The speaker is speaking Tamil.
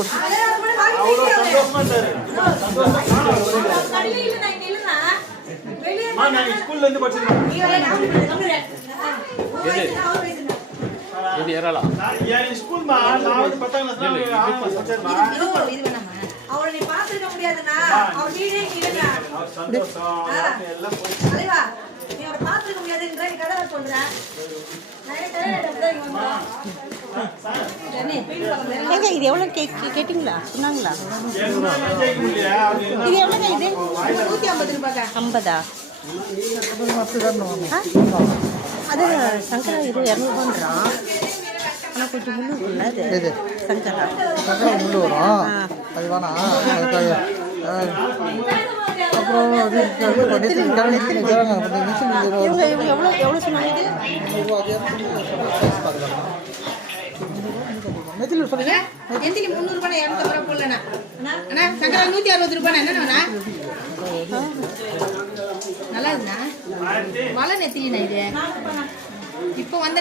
கொடு. இது ஏறலா ஸ்கூல் மா நான் வந்து 10ஆம் கிளாஸ்ல அவரை நீ பாத்துக்க முடியாதுனா அவர் வீடே இல்லங்க சந்தோஷம் எல்லாம் போய் தலைவா நீ அவரை பாத்துக்க முடியாதுன்ற நீ கதை சொல்றேன் ஏங்க இது எவ்வளோ கேட்டிங்களா சொன்னாங்களா? இது எவ்வளோங்க இது? 150 ரூபாய்க்கா? 50ஆ? அது சங்கரா இது 200ரூபான்றான். ஆனால் கொஞ்சம் முள்ளு இருக்குல்ல அது சங்கரா முள்ளு வரும். அது வேணா அப்புறம் இவங்க எவ்வளோ சொன்னாங்க இது? மெத்தில் சொல்லுங்க. எந்திரி 300 ரூபாய் 250 ரூபாய் போடலனா அண்ணா சங்கரா 160 ரூபாய் என்னன்னா நல்லா இருக்குண்ணா வலை நெத்தினா இது இப்போ வந்து